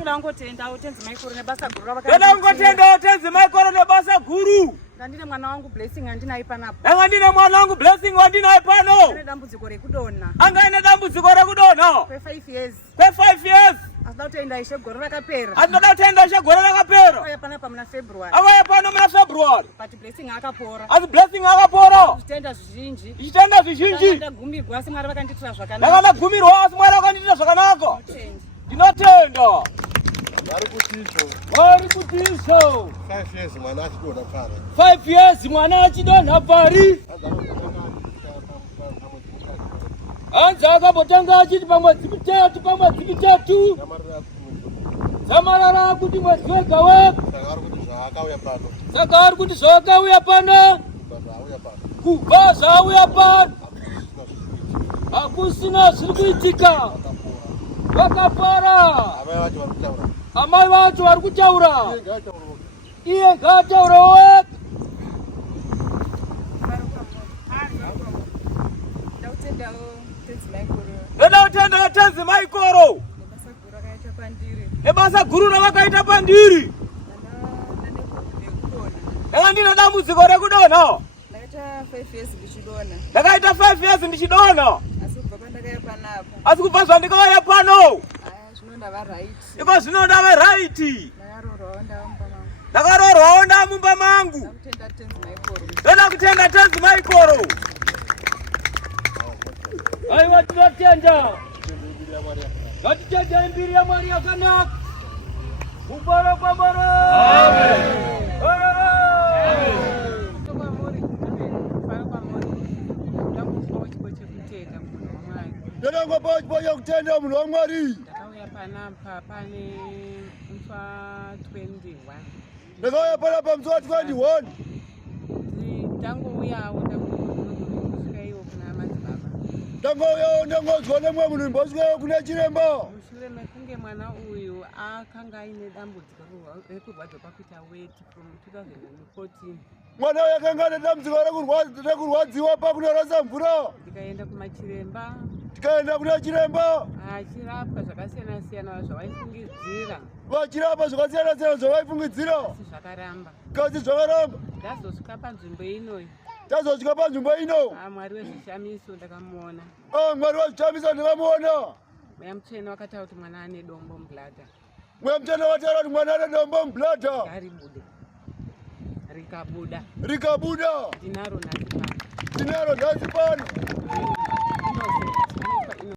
Ndinoda kungotenda utenzi maikoro nebasa guru ravaka. Ndinoda kungotenda utenzi maikoro nebasa guru. Ndine mwana wangu Blessing andinaye panapo. Ndine mwana wangu Blessing wandinaye pano. Ane dambudziko rekudonha. Anga ine dambudziko rekudonha. Kwe 5 years. Kwe 5 years. Asida kutenda ishe gore rakapera. Asida kutenda ishe gore rakapera. Aya panapa muna February. Aya pano muna February. But Blessing akapora. Asi Blessing akapora. Zvitenda zvizhinji. Zvitenda zvizhinji. Ndagumirwa asi Mwari vakanditira zvakanaka. Ndagumirwa asi Mwari vakanditira zvakanaka. Ndinotenda. Vari kutisho. 5 years mwana achidonha pari. 5 years mwana achidonha pari. Hanzi akambotanga achiti pamwedzi mitatu. Zamarara kuti mwedzi wega wega. Saka ari kuti zvaakauya pano. Kubva zvauya pano. Hakusina zviri kuitika. Vakapara. Amai vacho vari kutaura. Iye ngaataura wega. Ndinoda kutenda utenzi maikoro. Nebasa guru ravakaita pandiri. Ndine dambudziko rekudonha. Ndakaita 5 years ndichidonha. Asi kubva zvandikauya pano. Iko zvino ndava right. Ndakarorwawo ndamumba mangu. Ndinoda kutenda tenzi maikoro. Aiwa tinotenda. Ngatitenda mbiri ya Mwari yakanaka. Kubara kwamara. Amen. Ndinoda ngapa chipocha kutenda munhu waMwari. Ndakauya panapa pane mfa 21. Ndakauya panapa mfa 21. Ndangouyawo ndangosvikawo kuna madzibaba. Ndangouyawo ndangozwa nemwe munhu mbosvikawo kuna chiremba. Mushure mekunge mwana uyu akanga aine dambudziko rekurwadza pakuita weight from 2014. Mwana uyu akanga ane dambudziko rekurwadziwa pakunorasa mvura. Ndikaenda kumachiremba. Tikaenda kuna chiremba. Achirapwa zvakasiyana siyana zvavaifungidzira. Vachirapa zvakasiyana siyana zvavaifungidzira. Asi zvakaramba. Kasi zvakaramba. Ndazosvika panzvimbo ino. Tazosvika panzvimbo ino. Mwari wezvishamiso ndakamuona. Mwari wezvishamiso ndakamuona. Mweya Mutsvene wakataura kuti mwana ane dombo mubhladha. Mweya Mutsvene wakataura kuti mwana ane dombo mubhladha. Ngaribude. Rikabuda. Rikabuda. Ndinaro nhasi pano. Ndinaro nhasi pano.